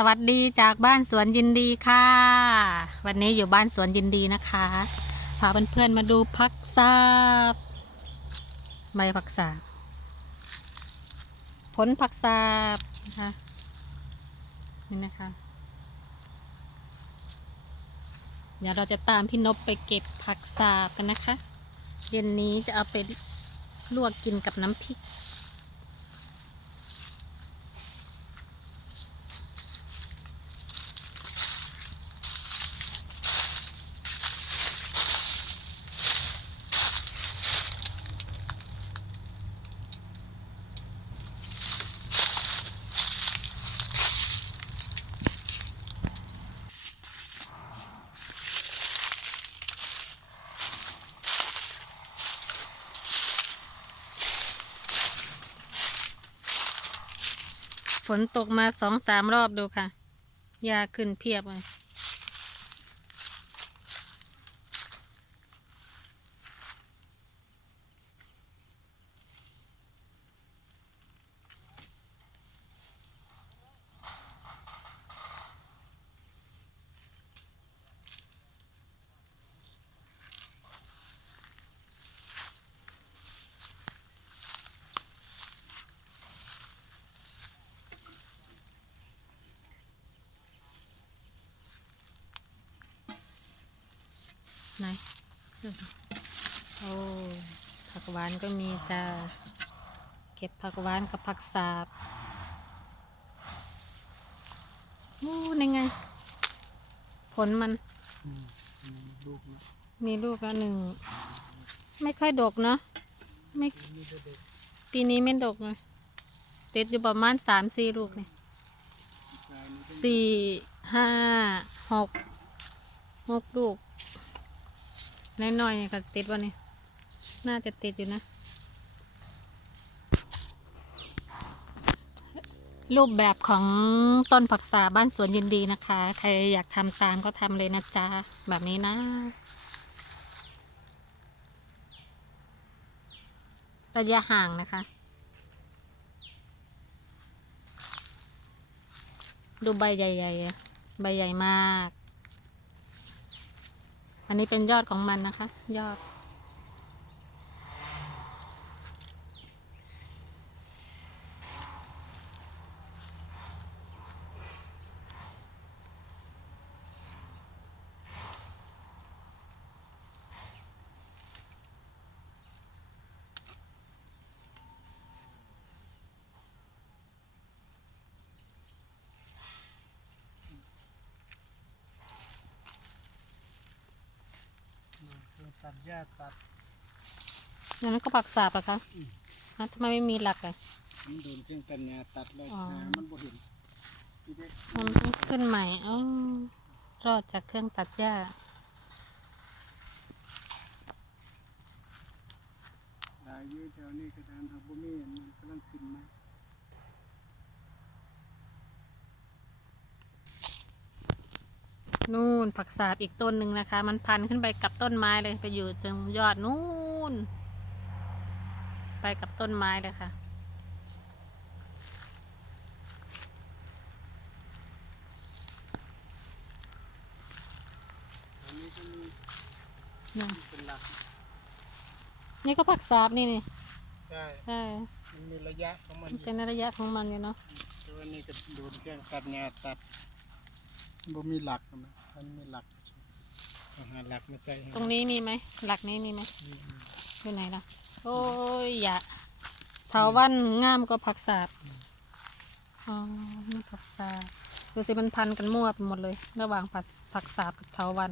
สวัสดีจากบ้านสวนยินดีค่ะ วันนี้อยู่บ้านสวนยินดีนะคะ พาเพื่อนๆมาดูพักซาบใบผักซาบผลผักซาบนะคะนี่นะคะ เดี๋ยวเราจะตามพี่นบไปเก็บผักซาบกันนะคะ เย็นนี้จะเอาไปลวกกินกับน้ำพริก ฝนตกมาสองสามรอบดูค่ะหญ้าขึ้นเพียบเลย ไหนโอ้ผักหวานก็มีจ้าเก็บผักหวานกับผักสาบโอ้นี่ไง ผลมันลูกนะมีลูกแล้วหนึ่ง ไม่ค่อยดกเนาะไม่นี่จะเด็กปีนี้ไม่ดกเลยติดอยู่ประมาณสามสี่ลูกเนี่ยชายนี่สี่ห้าหกหกลูก น้อยๆเนี่ยก็ติดวะนี่น่าจะติดอยู่นะ รูปแบบของต้นผักษาบ้านสวนยินดีนะคะ ใครอยากทำตามก็ทำเลยนะจ๊ะ แบบนี้นะระยะห่างนะคะ ดูใบใหญ่ๆ ใบใหญ่มาก อันนี้เป็นยอดของมันนะคะ ยอด เรา ตัดหญ้าตัดอย่างนั้นก็ผักสาบเหรอะคะฮะทำไมไม่มีหลักอะมันโดนเครื่องตัดหญ้าตัดแล้วอ๋อ หามันบ่เห็นที่เด็กมันต้องขึ้นใหม่อ๋อรอดจากเครื่องตัดหญ้า หลายอยู่แถวนี้กระดานหักบ่มีอันมันกำลังขึ้นมา นู่นผักสาบอีกต้นหนึ่งนะคะ มันพันขึ้นไปกับต้นไม้เลยไปอยู่ตรงยอดนู่น ไปกับต้นไม้เลยค่ะอันนี้ก็มีนี่เป็นหลักนี่ก็ผักสาบนี่นี่ใช่ใช่มันมีระยะของมันมันอยู่เป็นระยะของมันอยู่เนาะแต่ว่านี่ก็โดนเครื่องตัดหญ้าตัด บ่มีหลักนะมันมีหลักต้องหาหลักมาใส่ให้ตรงนี้มีไหมหลักนี้มีไหมอยู่ไหนล่ะ โอ้ยอย่าเถาวันงามก็ผักสาบอ๋อนี่ผักสาบดูสิมันพันกันมั่วไปหมดเลย ระหว่างผักผักสาบกับเถาวัน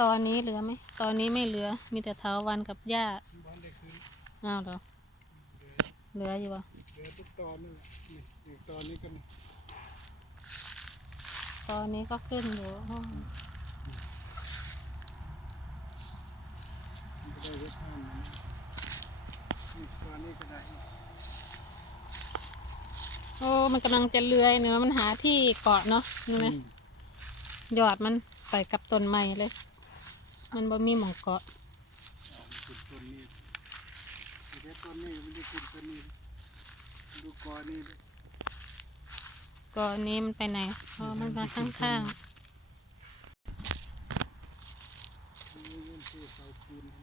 ตอนนี้เหลือไหม ตอนนี้ไม่เหลือ มีแต่เถาวันกับหญ้าบ้านได้คืนอ้าวเหรอเหลืออยู่วะเหลือทุก ตอนนั่นแหละนี่อีกตอนนี้ก็มีตอนนี้ก็ขึ้นอยู่อ้อมันก็ได้เยอะมากนะนี่ตอนนี้ก็ได้โอ้ มันกำลังจะเลื้อยเนื้อะมันหาที่เกาะเนาะนี่นะอืมยอดมันไปกับต้นไม้เลย มันบ่มีหมองเกาะเอามาขึ้นต้นนี้เดียวต้นนี้มันจะขึ้นต้นนี้ กอนี่ด้วยก็อันนี้มันไปไหนอ๋อมันมาข้างนี่ยังคือเสาปูนนะ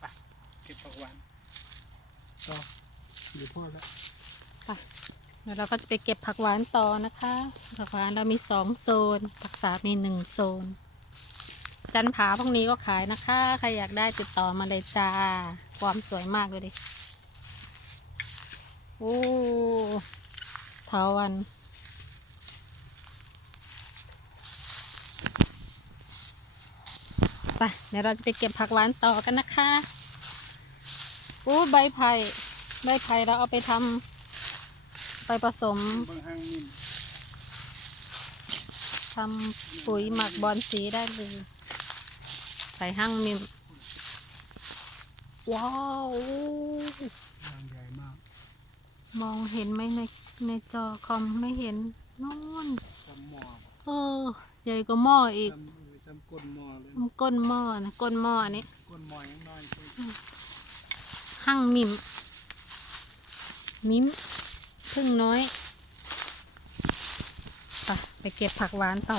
ไปเก็บผักหวานต่อหรือพ่อแล้วๆไปเดี๋ยวเราก็จะไปเก็บผักหวานต่อนะคะ ผักหวานเรามีสองโซน ผักสาดมีหนึ่งโซนจันผาพวกนี้ก็ขายนะคะ ใครอยากได้ติดต่อมาเลยจ้า ความสวยมากเลยดิ โอ้เทาวัน ไป เดี๋ยวเราจะไปเก็บผักหวานต่อกันนะคะอู้ใบไผ่ใบไผ่เราเอาไปทำไปผสมบางห้างนิ่มทำปุ๋ยหมักบอลสีได้เลยใส่ห้างมิมว้าว บางใหญ่มาก มองเห็นไหมในในจอคอมไม่เห็นนู่นซ้ำหม้อเออใหญ่กว่าหม้ออีกซ้ำเออซ้ำก้นหม้อเลยก้นหม้อนะก้นหม้อนี้ก้นหม้อยังน้อยกว่าห้างมิมมิมพึ่งน้อยไปไปเก็บผักหวานต่อ